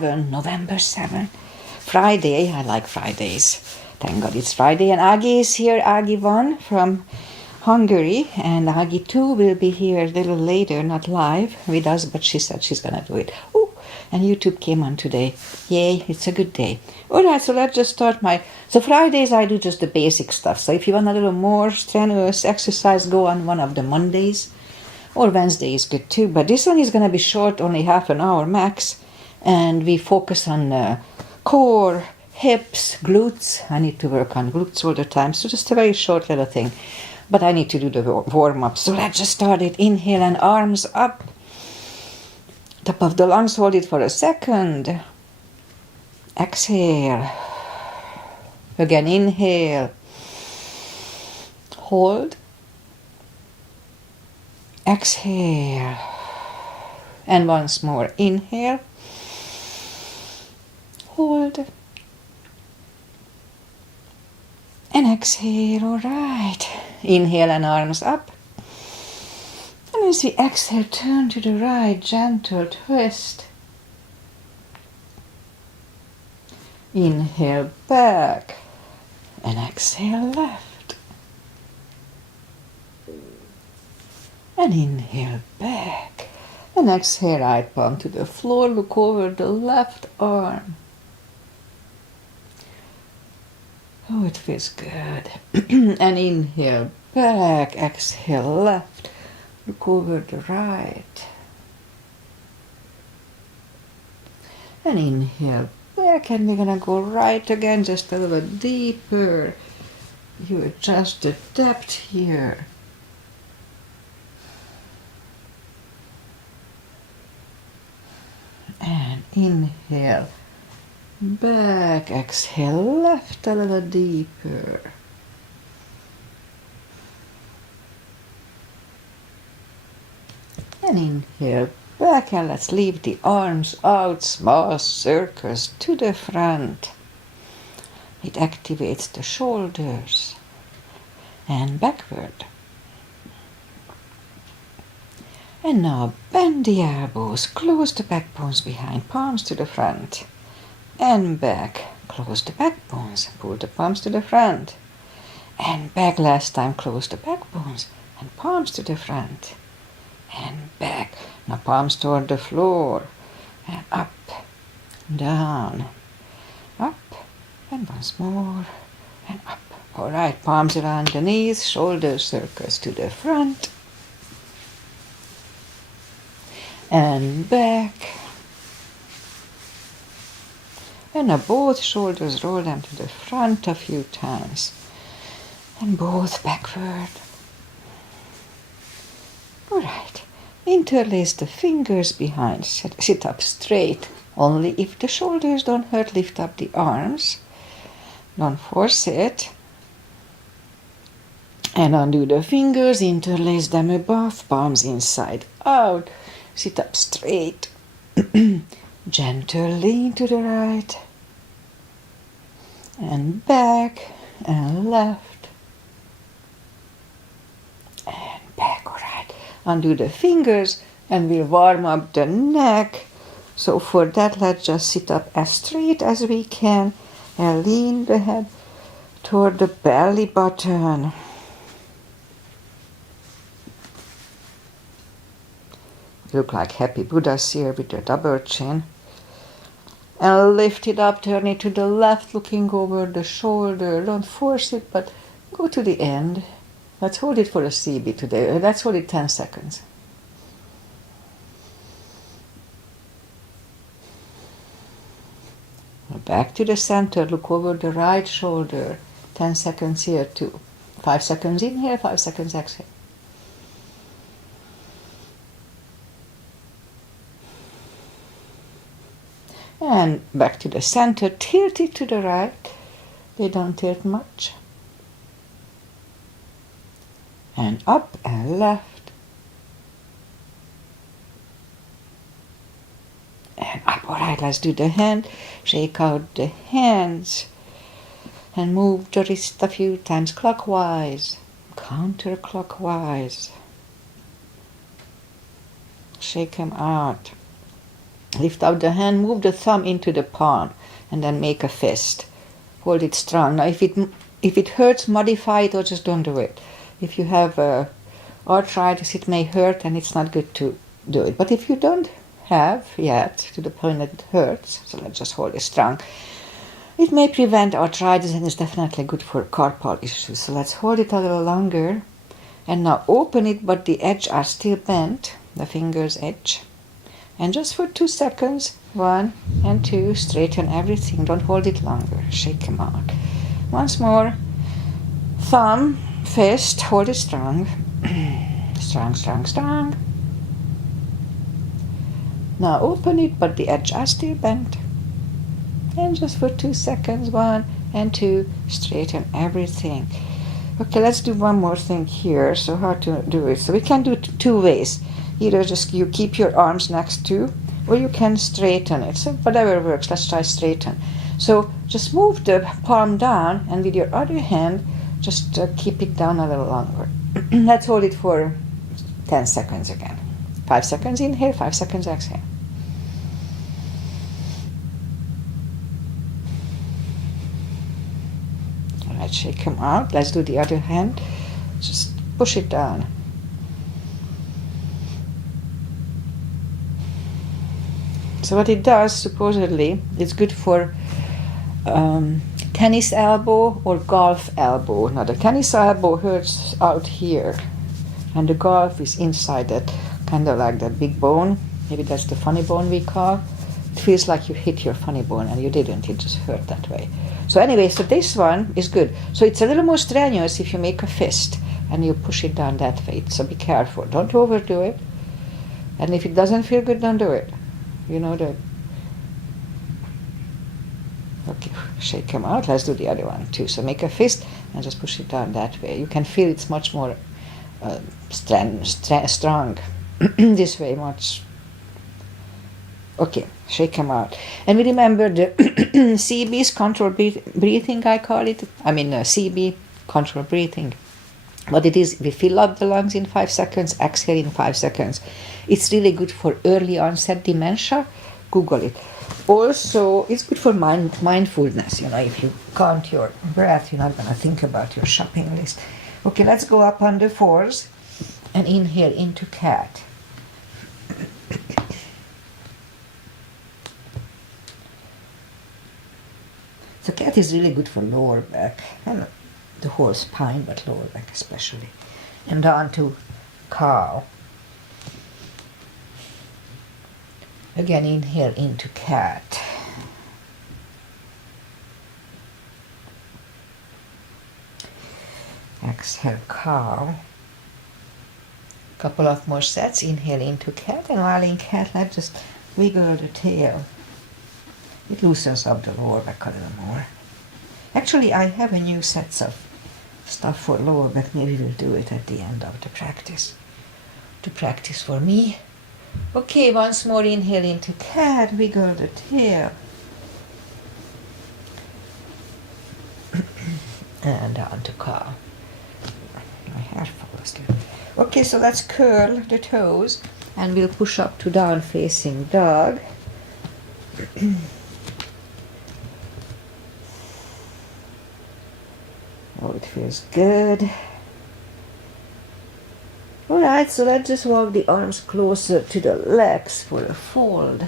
November 7. Friday. I like Fridays. Thank God it's Friday. And Agi is here. Agi 1 from Hungary. And Agi 2 will be here a little later, not live with us, but she said she's going to do it. Ooh, and YouTube came on today. Yay, it's a good day. Alright, so let's just start So Fridays I do just the basic stuff. So if you want a little more strenuous exercise, go on one of the Mondays. Or Wednesday is good too. But this one is going to be short, only half an hour max. And we focus on core, hips, glutes. I need to work on glutes all the time, so just a very short little thing. But I need to do the warm-up. So let's just start it. Inhale and arms up. Top of the lungs, hold it for a second. Exhale. Again, inhale. Hold. Exhale. And once more, inhale. Hold. And exhale, all right. Inhale and arms up. And as we exhale, turn to the right, gentle twist. Inhale back. And exhale left. And inhale back. And exhale, right palm to the floor. Look over the left arm. Oh, it feels good. And inhale back, exhale left. Look over the right. And inhale back, and we're gonna go right again, just a little deeper. You adjust the depth here. And inhale. Back, exhale, left a little deeper. And inhale, back, and let's leave the arms out, small circles to the front. It activates the shoulders. And backward. And now bend the elbows, close the backbones behind, palms to the front. And back, close the backbones, pull the palms to the front. And back last time, close the backbones and palms to the front. And back, now palms toward the floor. And up, down, up, and once more, and up. All right, palms around the knees, shoulder circles to the front. And back. And now both shoulders, roll them to the front a few times. And both backward. All right. Interlace the fingers behind. Sit up straight. Only if the shoulders don't hurt, lift up the arms. Don't force it. And undo the fingers. Interlace them above. Palms inside out. Sit up straight. Gentle lean to the right. And back, and left, and back, all right. Undo the fingers, and we'll warm up the neck. So for that, let's just sit up as straight as we can, and lean the head toward the belly button. Look like Happy Buddhas here with the double chin. And lift it up, turn it to the left, looking over the shoulder. Don't force it, but go to the end. Let's hold it for a CB today. Let's hold it 10 seconds. Back to the center, look over the right shoulder. 10 seconds here too. 5 seconds inhale, 5 seconds exhale. And back to the center, tilt it to the right. They don't tilt much. And up and left. And up. All right, let's do the hand. Shake out the hands. And move the wrist a few times clockwise, counterclockwise. Shake them out. Lift out the hand, move the thumb into the palm, and then make a fist. Hold it strong. Now, if it hurts, modify it or just don't do it. If you have arthritis, it may hurt, and it's not good to do it. But if you don't have yet to the point that it hurts, so let's just hold it strong. It may prevent arthritis and is definitely good for carpal issues. So let's hold it a little longer. And now open it, but the edges are still bent, the finger's edge. And just for 2 seconds, 1 and 2, straighten everything. Don't hold it longer. Shake them out. Once more. Thumb, fist, hold it strong. Strong, strong, strong. Now open it, but the edges are still bent. And just for 2 seconds, 1 and 2, straighten everything. Okay, let's do one more thing here. So how to do it? So we can do it 2 ways. Either just you keep your arms next to, or you can straighten it. So whatever works, let's try straighten. So just move the palm down, and with your other hand, just keep it down a little longer. Let's hold it for 10 seconds again. 5 seconds inhale, 5 seconds exhale. All right, shake them out. Let's do the other hand. Just push it down. So what it does, supposedly, it's good for tennis elbow or golf elbow. Now the tennis elbow hurts out here, and the golf is inside that, kind of like that big bone. Maybe that's the funny bone we call. It feels like you hit your funny bone, and you didn't. It just hurt that way. So anyway, so this one is good. So it's a little more strenuous if you make a fist and you push it down that way. So be careful. Don't overdo it. And if it doesn't feel good, don't do it. You know that. Okay, shake them out. Let's do the other one too. So make a fist and just push it down that way. You can feel it's much more strong. This way much. Okay, shake them out. And we remember the CB's controlled breathing, I call it. CB, controlled breathing. What it is, we fill up the lungs in 5 seconds, exhale in 5 seconds. It's really good for early onset dementia. Google it. Also, it's good for mindfulness. You know, if you count your breath, you're not going to think about your shopping list. Okay, let's go up on the 4s and inhale into cat. So cat is really good for lower back and the whole spine, but lower back especially. And down to cow. Again, inhale into cat. Exhale, cow. Couple of more sets. Inhale into cat, and while in cat, let's just wiggle the tail. It loosens up the lower back a little more. Actually, I have a new set of stuff for lower back. Maybe we'll do it at the end of the practice. To practice for me. Okay, once more inhale into cat, wiggle the tail. And down to cow. My hair falls down. Okay, so let's curl the toes and we'll push up to down facing dog. Oh, it feels good. Alright, so let's just walk the arms closer to the legs for a fold.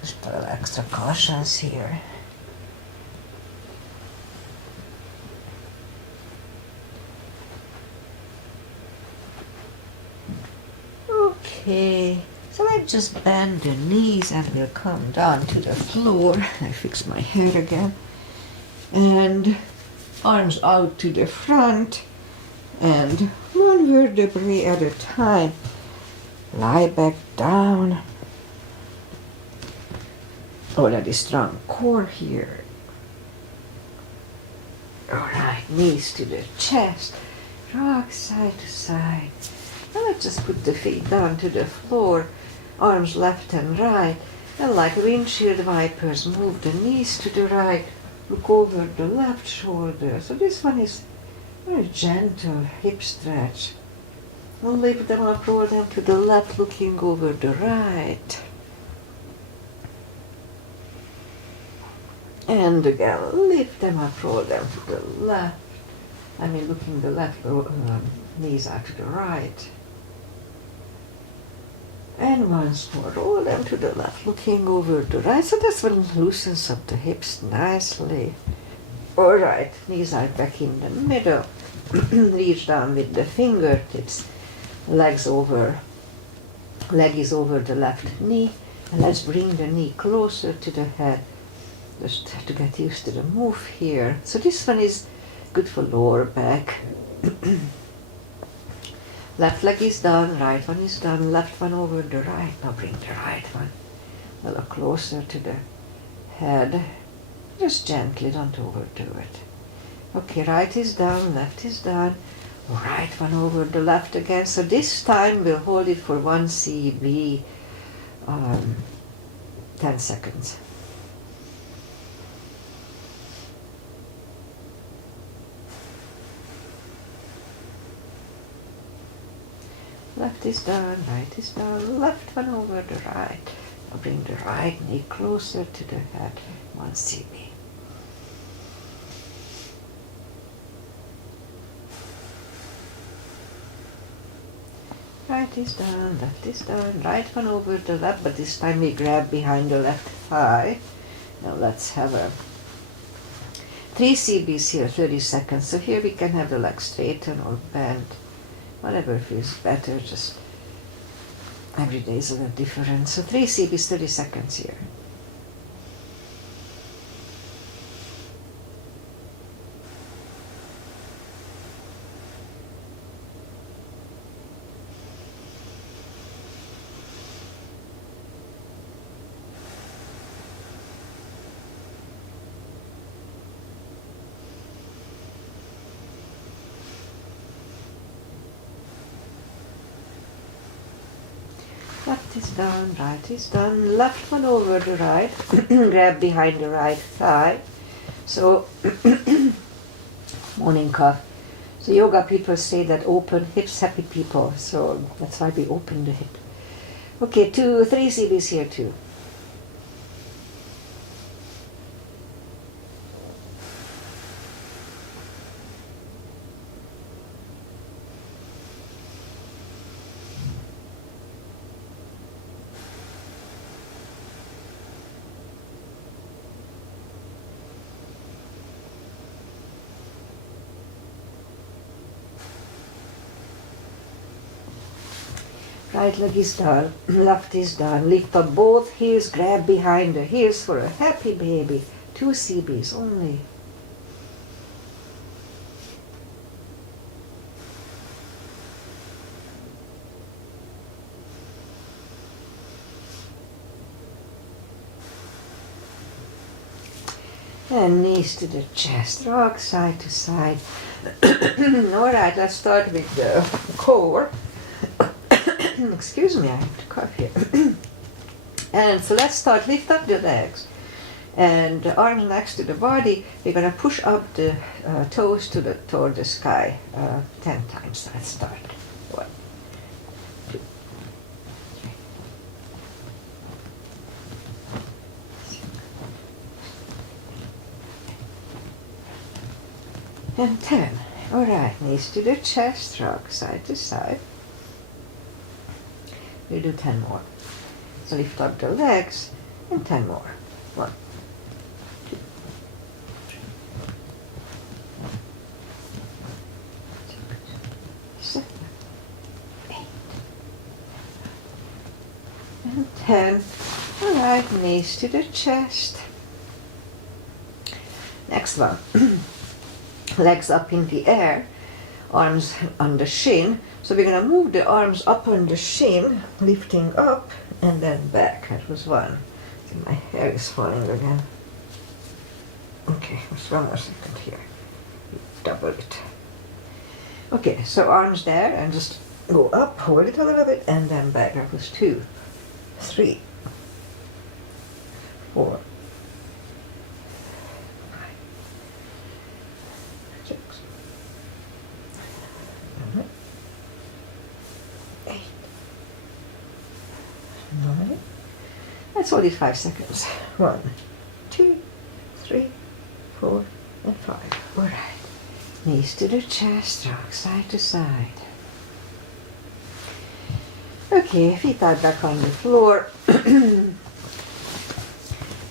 Just a little extra cautions here. Okay, so let's just bend the knees and we'll come down to the floor. I fix my hair again. And arms out to the front. And one vertebrae at a time. Lie back down. Already strong core here. Alright, knees to the chest. Rock side to side. Now let's just put the feet down to the floor. Arms left and right. And like windshield wipers, move the knees to the right. Look over the left shoulder. So this one is very gentle hip stretch. We'll lift them up, roll them to the left, looking over the right. And again, lift them up, roll them to the left. I mean, looking the left, knees are to the right. And once more, roll them to the left, looking over the right. So this one loosens up the hips nicely. All right, knees are back in the middle. Reach down with the fingertips, legs over, leg is over the left knee. And let's bring the knee closer to the head, just to get used to the move here. So this one is good for lower back. Left leg is done, right one is done, left one over the right. Now bring the right one a little closer to the head. Just gently, don't overdo it. Okay, right is done, left is done. Right one over the left again. So this time we'll hold it for 1 CB, 10 seconds. Left is done, right is done, left one over the right. Now bring the right knee closer to the head, 1 CB. Right is done, left is done, right one over the left, but this time we grab behind the left thigh. Now let's have a 3 CBs here, 30 seconds. So here we can have the leg straighten or bend. Whatever feels better, just every day is a little different. So 3 CBs, 30 seconds here. Left is done, right is done, left one over the right, grab behind the right thigh. So, morning cough. So yoga people say that open hips, happy people. So that's why we open the hip. Okay, 3 CBs here too. Right leg is done, left is done. Lift up both heels, grab behind the heels for a happy baby. 2 CBs only. And knees to the chest, rock side to side. Alright, let's start with the core. Excuse me, I have to cough here. And so let's start, lift up the legs. And the arms next to the body, we're going to push up the toes toward the sky 10 times. Let's start. 1, 2, 3, and 10. Alright, knees to the chest, rock side to side. We do 10 more. So lift up the legs and 10 more. 1, 2, 3, 6, 7, 8, and 10. Alright, knees to the chest. Next one. Legs up in the air, arms on the shin. So we're going to move the arms up on the shin, lifting up and then back. That was 1. So my hair is falling again. Okay, just 1 more second here. Double it. Okay, so arms there and just go up, hold it a little bit and then back. That was 2, 3, 4, 5, 6, 7, 8, 9. Let's hold it 5 seconds. 1, 2, 3, 4, and 5. All right. Knees to the chest, rock side to side. Okay, feet are back on the floor.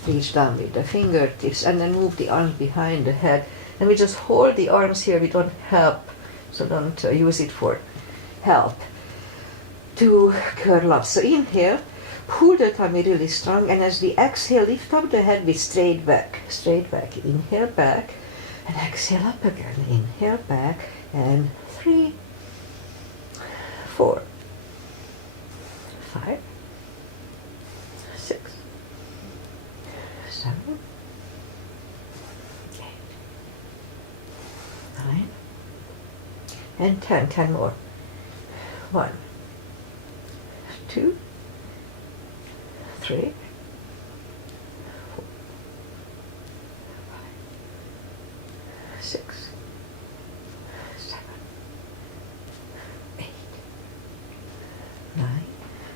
Reach down with the fingertips and then move the arms behind the head. And we just hold the arms here, we don't help, so don't use it for help. To curl up. So inhale, pull the tummy really strong, and as we exhale, lift up the head with straight back. Straight back. Inhale back, and exhale up again. Inhale back, and 3, 4, 5, 6, 7, 8, 9, and 10. 10 more. 1, 2, 3, 4, 5, 6, 7, 8, 9.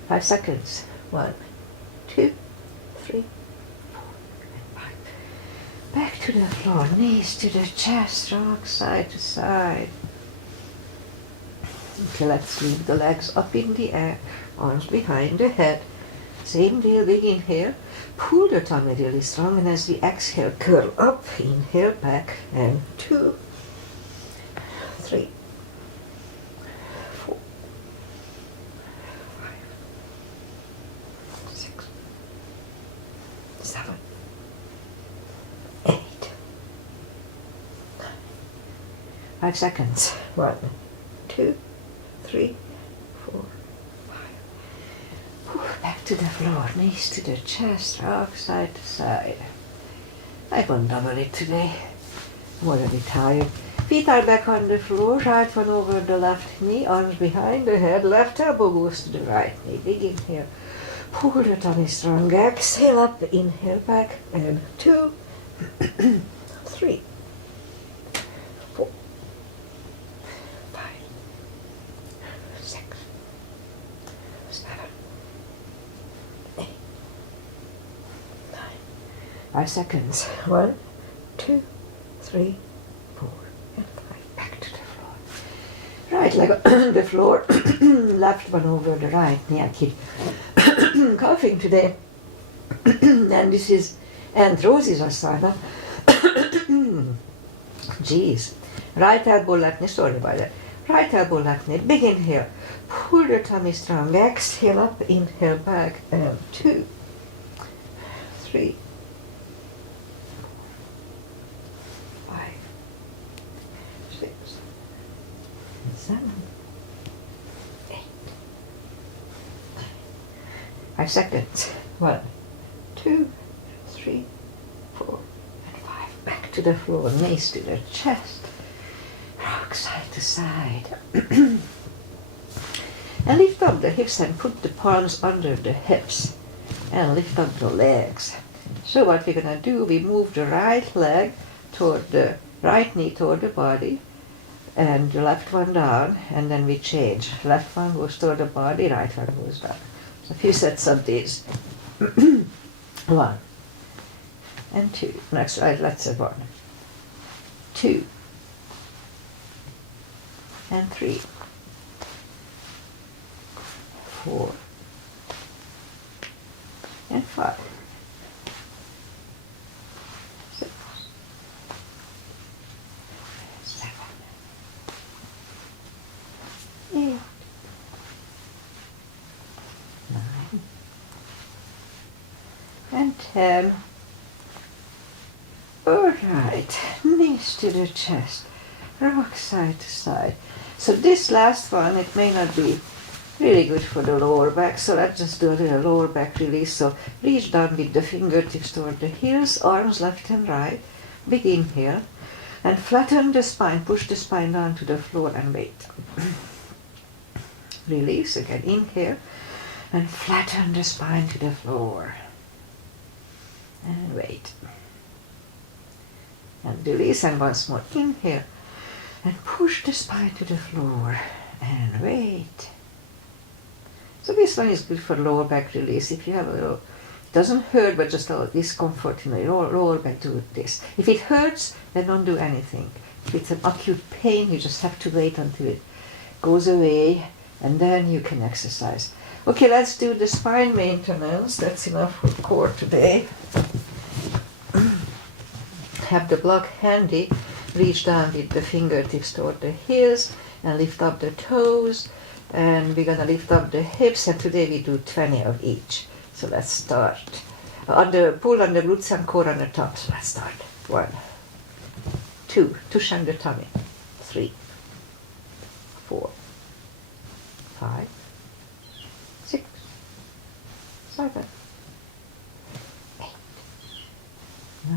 5 seconds. 1, 2, 3, 4, and 5. Back to the floor, knees to the chest, rock side to side. Okay, let's leave the legs up in the air, arms behind the head. Same deal, big inhale, pull the tummy really strong, and as we exhale, curl up, inhale back, and 2, 3, 4, 5, 6, 7, 8, 9. 5 seconds. 1, 2, 3, 4, 5. Back to the floor, knees to the chest, rock side to side. I won't double it today. I'm already tired. Feet are back on the floor, right one over the left knee, arms behind the head, left elbow goes to the right knee. Big inhale, pull the tummy strong, exhale up, inhale back, and 2, 3, 4, 5, 6, 7, 8, 9. 5 seconds. 1, 2, 3, 4, and 5. Back to the floor. Right leg on the floor, left one over the right knee. I keep coughing today. And this is Androsi's asana. Jeez. Right elbow, left knee, sorry about that. Right elbow, left knee, big inhale. Pull the tummy strong, exhale up, inhale back, and 2, 3, 5, 6, 7, 8, 9. 5 seconds. 1, 2, 3, 4, and 5. Back to the floor, knees to the chest, rock side to side. And lift up the hips and put the palms under the hips. And lift up the legs. So what we're going to do, we move the right leg toward the right knee toward the body, and the left one down, and then we change. Left one goes toward the body, right one goes down. So a few sets of these. 1 and 2. Next, right, let's say 1, 2, and 3, 4, and 5, 6, 7, 8, 9, and 10. All right, knees to the chest, rock side to side. So this last one, it may not be really good for the lower back, so let's just do a little lower back release. So reach down with the fingertips toward the heels, arms left and right, big inhale, and flatten the spine, push the spine down to the floor and wait. Release again, inhale, and flatten the spine to the floor. And wait. And release, and once more, inhale, and push the spine to the floor, and wait. So this one is good for lower back release. If you have a little Doesn't hurt, but just a little discomfort, roll back, do this. If it hurts, then don't do anything. If it's an acute pain, you just have to wait until it goes away, and then you can exercise. Okay, let's do the spine maintenance. That's enough for core today. Have the block handy, reach down with the fingertips toward the heels, and lift up the toes, and we're gonna lift up the hips, and today we do 20 of each. So let's start. Pull on the glutes and core on the top. So let's start. 1, 2, tush under tummy. 3, 4, 5, 6, 7, 8,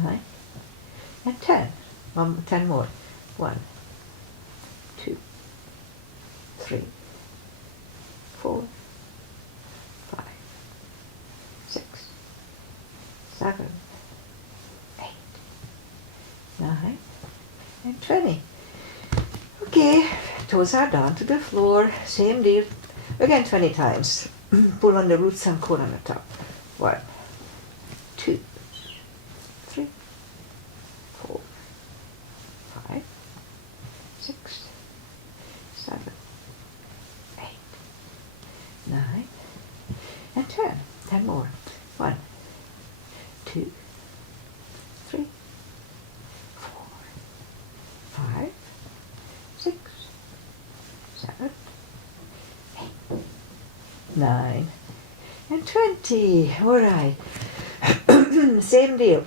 9, and 10. 10 more. 1, 2, 3, 4, 5, 6, 7, 8, 9, and 20. Okay, toes are down to the floor. Same deal. Again 20 times. Pull on the roots and core on the top. 1, 2, 3, 4, 5, 6, 7, 8, 9, and 10. 10 more. 1, 2, 3, 4, 5, 6, 7, 8, 9, and 20. All right. Same deal.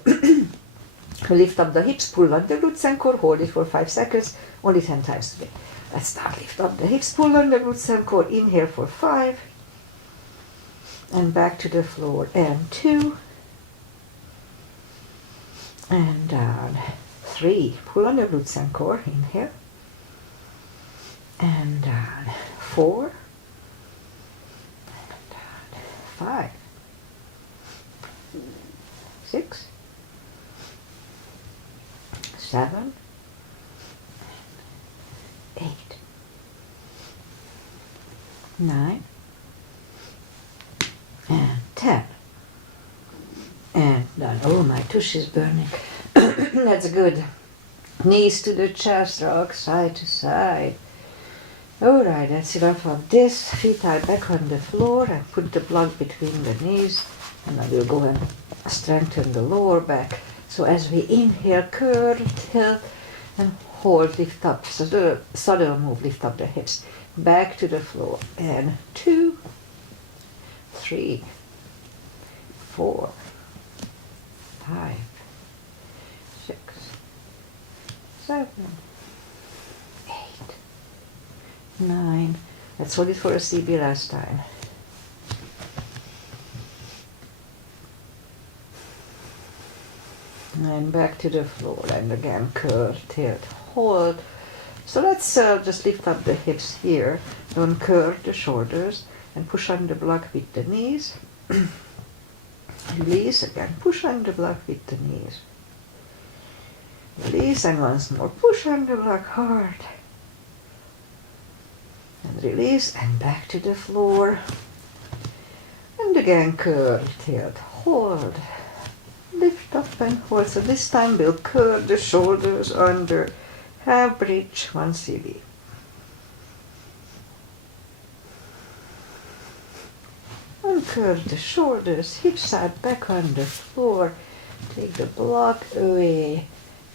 Lift up the hips, pull on the glutes and core, hold it for 5 seconds, only 10 times today. Let's start. Lift up the hips, pull on the glutes and core, inhale for 5, and back to the floor, and 2, and down, 3, pull on the glutes and core, inhale, and down, 4, and down, 5, 6, 7, 8, 9, and 10. And done. Oh, my tush is burning. That's good. Knees to the chest, rock side to side. Alright, that's enough of this. Feet are back on the floor, and put the block between the knees, and I will go and strengthen the lower back. So as we inhale, curl, tilt, and hold, lift up. So the subtle move, lift up the hips. Back to the floor. And 2, 3, 4, 5, 6, 7, 8, 9. Let's hold it for a CB last time. And back to the floor, and again curl, tilt, hold. So let's just lift up the hips here. Don't curl the shoulders, and push on the block with the knees. Release again, push on the block with the knees. Release, and once more, push on the block hard. And release, and back to the floor. And again curl, tilt, hold. Lift up and hold. So this time we'll curl the shoulders under, half bridge, 1 CB. Uncurl the shoulders, hips are back on the floor. Take the block away,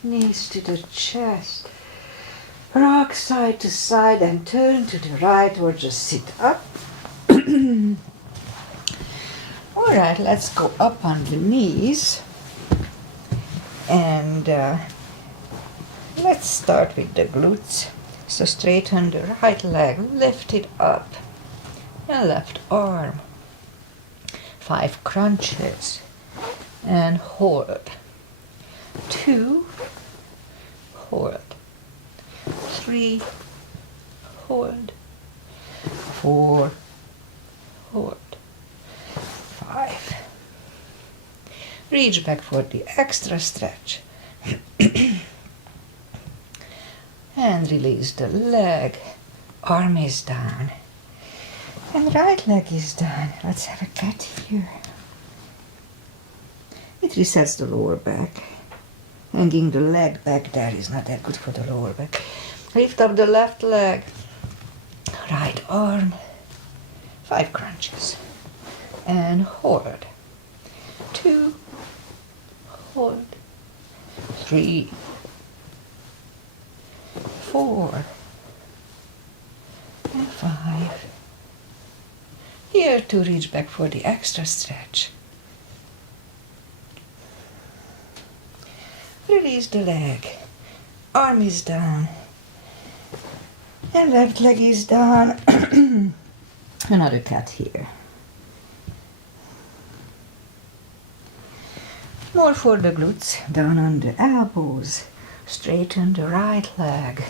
knees to the chest. Rock side to side and turn to the right, or just sit up. Alright, let's go up on the knees. And let's start with the glutes. So straighten the right leg, lift it up, and left arm. 5 crunches, and hold. 2, hold. 3, hold. 4, hold. 5. Reach back for the extra stretch. And release the leg. Arm is down. And right leg is down. Let's have a cut here. It resets the lower back. Hanging the leg back there is not that good for the lower back. Lift up the left leg, right arm, 5 crunches. And hold. 2, hold. 3, 4, and 5. Here to reach back for the extra stretch. Release the leg. Arm is down. And left leg is down. Another cat here. More for the glutes. Down on the elbows. Straighten the right leg.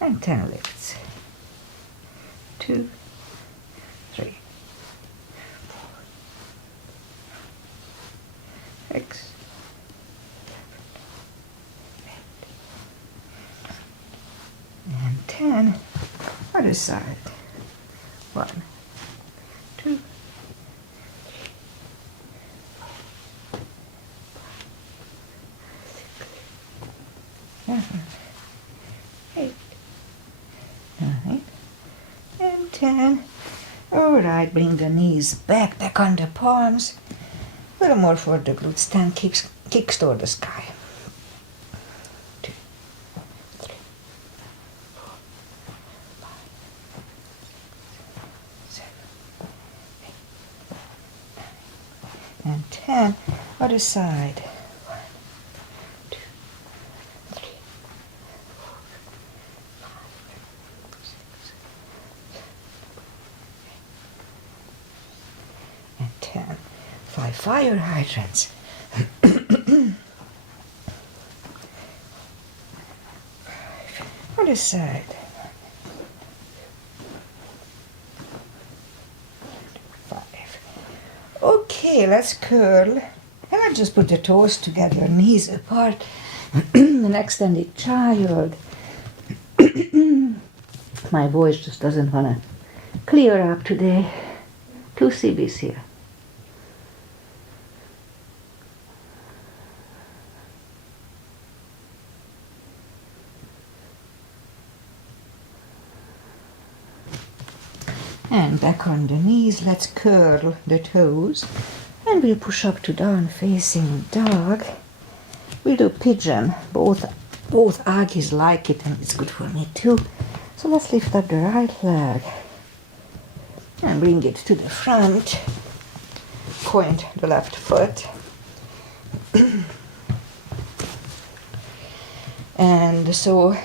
And 10 lifts. 2, 3, 4, 6, and 10. Other side. 1, 2, 7, 8, 9, and 10. Alright, bring the knees back on the palms. A little more for the glutes. 10 kicks toward the sky. 2, 3, 4, 5, 6, 7, 8, 9, and 10. Other side. 1, 2, 3, 4, 5, 6, 7, 8, and 10. 5 fire hydrants. Other side. 5. Okay, let's curl. And let's just put the toes together, knees apart. An extended child. My voice just doesn't want to clear up today. 2 CBs here. And back on the knees, let's curl the toes. And we'll push up to down facing dog. We'll do pigeon. Both Aggies like it, and it's good for me too. So let's lift up the right leg. And bring it to the front. Point the left foot. And so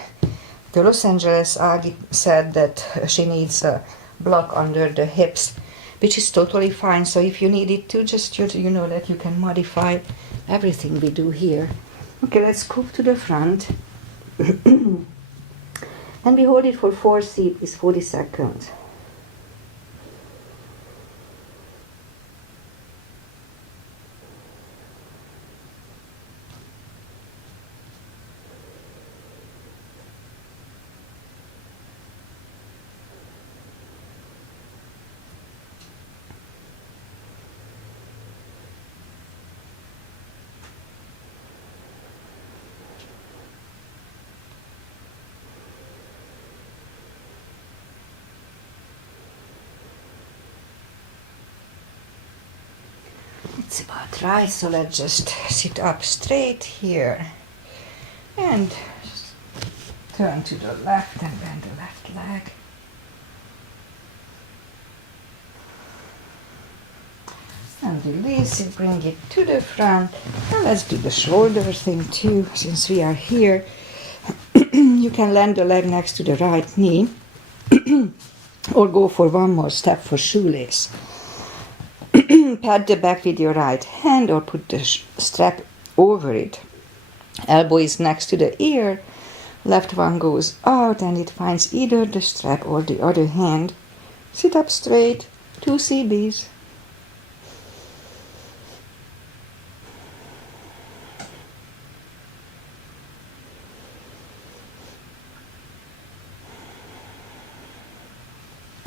the Los Angeles Aggie said that she needs a block under the hips, which is totally fine. So if you need it to, just you know that you can modify everything we do here. Okay, let's scoop to the front. And we hold it for 4 CBs, 40 seconds. It's about right, so let's just sit up straight here and just turn to the left and bend the left leg. And release it, bring it to the front. And let's do the shoulder thing too, since we are here. You can land the leg next to the right knee or go for one more step for shoelace. Pat the back with your right hand or put the strap over it. Elbow is next to the ear. Left one goes out and it finds either the strap or the other hand. Sit up straight, 2 CBs.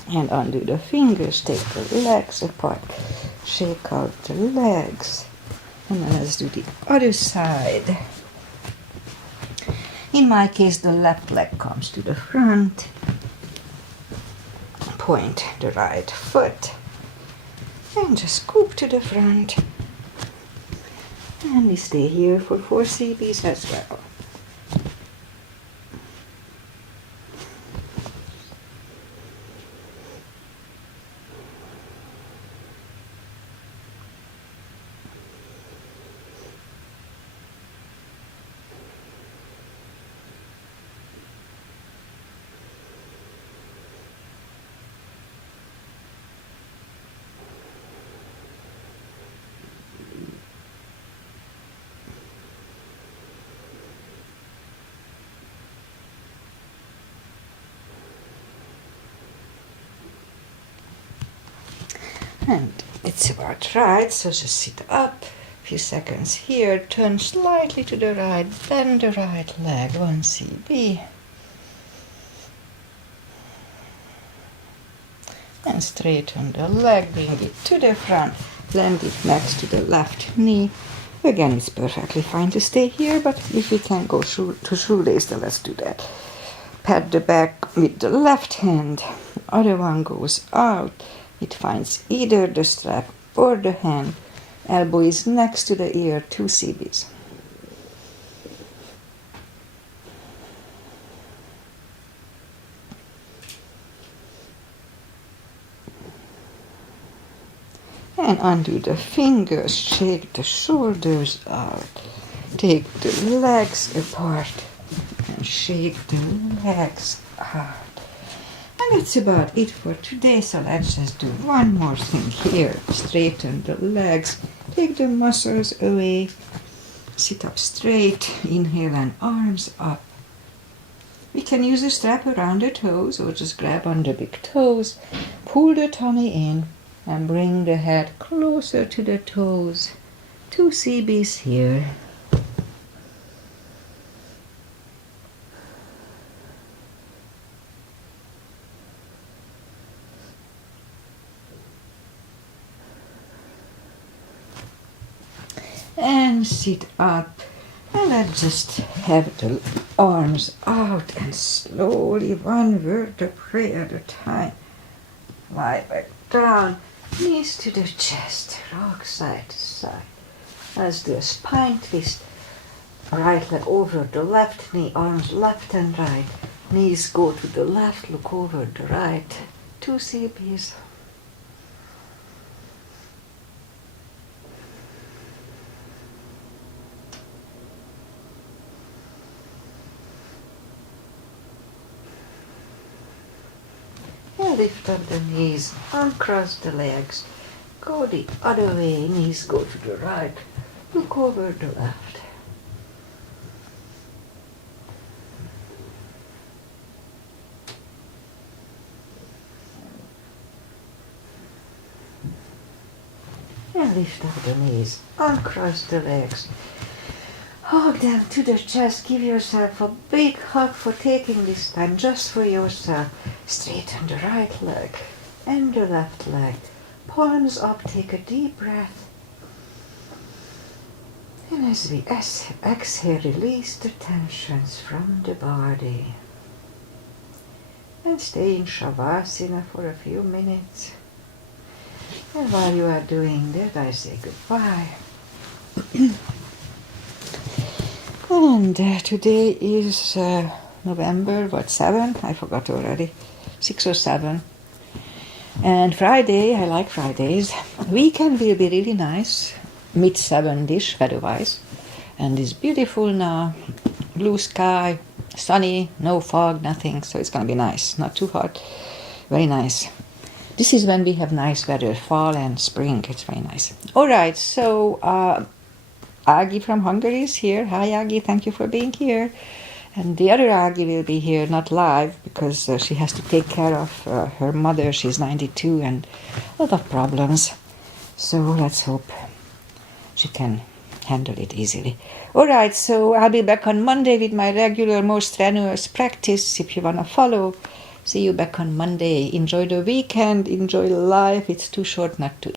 And undo the fingers, take the legs apart, shake out the legs, And then let's do the other side. In my case, the left leg comes to the front. Point the right foot. And just scoop to the front. And we stay here for 4 CBs as well. And it's about right, so just sit up, a few seconds here, turn slightly to the right, bend the right leg, 1 CB. And straighten the leg, bring it to the front, land it next to the left knee. Again, it's perfectly fine to stay here, but if we can go to shoelace, then let's do that. Pat the back with the left hand, other one goes out. It finds either the strap or the hand. Elbow is next to the ear, 2 CBs. And undo the fingers, shake the shoulders out. Take the legs apart and shake the legs out. And that's about it for today, so let's just do one more thing here. Straighten the legs, take the muscles away, sit up straight, inhale and arms up. We can use a strap around the toes or just grab on the big toes, pull the tummy in and bring the head closer to the toes. 2 CBs here. And sit up, and let's just have the arms out and slowly, 1 vertebrae at a time. Lie back down, knees to the chest, rock side to side. Let's do a spine twist. Right leg over the left knee, arms left and right. Knees go to the left, look over the right. 2 CBs. Lift up the knees, uncross the legs, go the other way, knees go to the right, look over the left. And lift up the knees, uncross the legs, hug them to the chest, give yourself a big hug for taking this time just for yourself. Straighten the right leg and the left leg. Palms up, take a deep breath. And as we exhale, release the tensions from the body. And stay in Shavasana for a few minutes. And while you are doing that, I say goodbye. And today is November, 7? I forgot already. 6 or 7. And Friday, I like Fridays. Weekend will be really nice. Mid-70s weather-wise. And it's beautiful now. Blue sky, sunny, no fog, nothing. So it's going to be nice. Not too hot. Very nice. This is when we have nice weather, fall and spring. It's very nice. All right, so Agi from Hungary is here. Hi, Agi. Thank you for being here. And the other Agi will be here, not live, because she has to take care of her mother. She's 92 and a lot of problems. So let's hope she can handle it easily. All right, so I'll be back on Monday with my regular, more strenuous practice if you want to follow. See you back on Monday. Enjoy the weekend. Enjoy life. It's too short not to